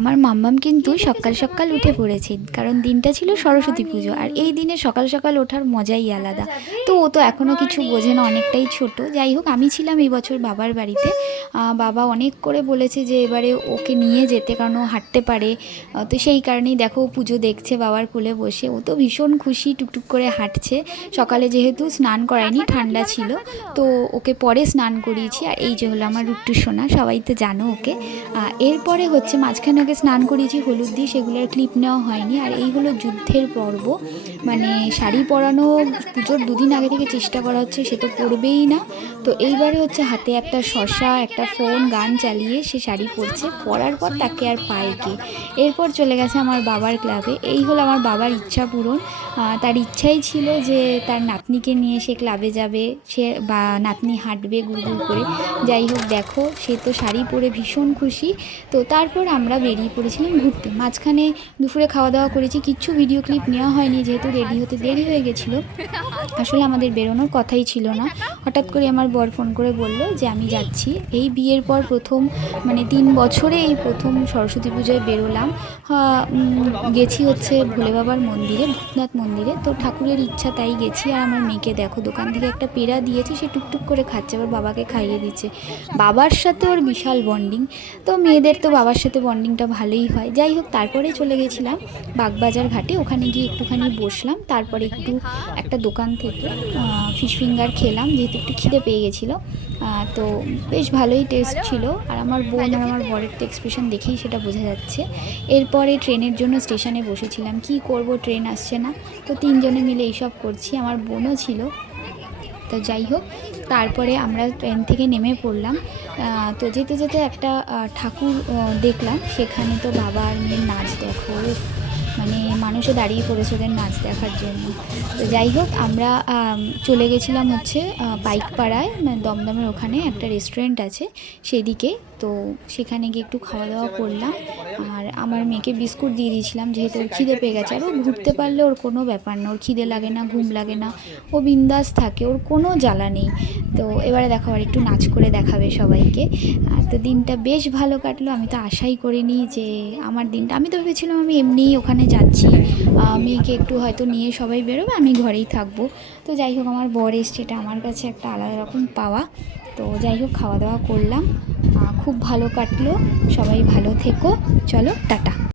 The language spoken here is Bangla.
আমার মাম্মাম কিন্তু সকাল সকাল উঠে পড়েছে, কারণ দিনটা ছিল সরস্বতী পুজো। আর এই দিনে সকাল সকাল ওঠার মজাই আলাদা। তো ও তো এখনও কিছু বোঝে না, অনেকটাই ছোট। যাই হোক, আমি ছিলাম এই বছর বাবার বাড়িতে। বাবা অনেক করে বলেছে যে এবারে ওকে নিয়ে যেতে, কারণ ও হাঁটতে পারে। তো সেই কারণেই দেখো পুজো দেখছে বাবার কোলে বসে। ও তো ভীষণ খুশি, টুকটুক করে হাঁটছে। সকালে যেহেতু স্নান করায়নি, ঠান্ডা ছিল, তো ওকে পরে স্নান করিয়েছি। আর এই যে হলো আমার রুট্টু সোনা, সবাই তো জানো ওকে। এরপরে হচ্ছে মাঝখানে ওকে স্নান করিয়েছি হলুদ দিয়ে, সেগুলোর ক্লিপ নেওয়া হয়নি। আর এই হলো যুদ্ধের পর্ব, মানে শাড়ি পরানো পুজোর দুদিন আগে থেকে চেষ্টা করা হচ্ছে, সে তো পরবেই না। তো এইবারে হচ্ছে হাতে একটা শসা, একটা ফোন, গান চালিয়ে সে শাড়ি পরছে। পরার পর তাকে আর পায় কে। এরপর চলে গেছে আমার বাবার ক্লাবে। এই হলো আমার বাবার ইচ্ছা পূরণ। তার ইচ্ছাই ছিল যে তার নাতনিকে নিয়ে সে ক্লাবে যাবে, সে বা নাতনি হাঁটবে গুড় গুড় করে। যাই হোক, দেখো সে তো শাড়ি পরে ভীষণ খুশি। তো তারপর আমরা বেরিয়ে পড়েছিলাম ঘুরতে। মাঝখানে দুপুরে খাওয়া দাওয়া করেছি, কিচ্ছু ভিডিও ক্লিপ নেওয়া হয়নি, যেহেতু রেডি হতে দেরি হয়ে গেছিলো। আসলে আমাদের বেরোনোর কথাই ছিল না। হঠাৎ করে আমার বর ফোন করে বলল যে আমি যাচ্ছি। এই বিয়ের পর প্রথম, মানে 3 বছরে এই প্রথম সরস্বতী পুজোয় বেরোলাম। গেছি হচ্ছে ভোলে বাবার মন্দিরে, ভূতনাথ মন্দিরে। তো ঠাকুরের ইচ্ছা তাই গেছি। আর আমার মেয়েকে দেখো, দোকান থেকে একটা পেড়া দিয়েছি, সে টুকটুক করে খাচ্ছে, আবার বাবাকে খাইয়ে দিচ্ছে। বাবার সাথে ওর বিশাল বন্ডিং। তো মেয়েদের তো বাবার সাথে বন্ডিংটা ভালোই হয়। যাই হোক, তারপরে চলে গেছিলাম বাগবাজার ঘাটে। ওখানে গিয়ে একটুখানি বসলাম, তারপরে একটু একটা দোকান থেকে ফিশ ফিঙ্গার খেলাম, যেহেতু একটু খিদে পেয়ে গেছিলো। তো বেশ ভালোই টেস্ট ছিল। আর আমার বোন আর আমার বরের তো এক্সপ্রেশন দেখেই সেটা বোঝা যাচ্ছে। এরপরে ট্রেনের জন্য স্টেশনে বসেছিলাম, কি করব, ট্রেন আসছে না। তো 3 জনে মিলে এইসব করছি, আমার বোনও ছিল। তো যাই হোক, তারপরে আমরা ট্রেন থেকে নেমে পড়লাম। তো যেতে যেতে একটা ঠাকুর দেখলাম, সেখানে তো বাবা আর মেয়ের নাচ দেখো, মানে মানুষে দাঁড়িয়ে পড়েছে ওদের নাচ দেখার জন্য। তো যাই হোক, আমরা চলে গেছিলাম হচ্ছে পাইকপাড়ায়, মানে দমদমের ওখানে একটা রেস্টুরেন্ট আছে সেদিকে। তো সেখানে গিয়ে একটু খাওয়া দাওয়া করলাম। আর আমার মেয়েকে বিস্কুট দিয়ে দিয়েছিলাম, যেহেতু ওর খিদে পেয়ে গেছে। আর ও ঘুরতে পারলে ওর কোনো ব্যাপার না, ওর খিদে লাগে না, ঘুম লাগে না, ও বিন্দাস থাকে, ওর কোনো জ্বালা নেই। তো এবারে দেখো আর একটু নাচ করে দেখাবে সবাইকে। তো দিনটা বেশ ভালো কাটলো। আমি তো আশাই করিনি যে আমার দিনটা, আমি তো ভেবেছিলাম আমি এমনিই ওখানে যাচ্ছি, মেয়েকে একটু হয়তো নিয়ে সবাই বেরোবে, আমি ঘরেই থাকবো। তো যাই হোক, আমার বর এসছে, এটা আমার কাছে একটা আলাদা রকম পাওয়া। তো যাই হোক, খাওয়া দাওয়া করলাম, খুব ভালো কাটলো। সবাই ভালো থেকো, চলো টাটা।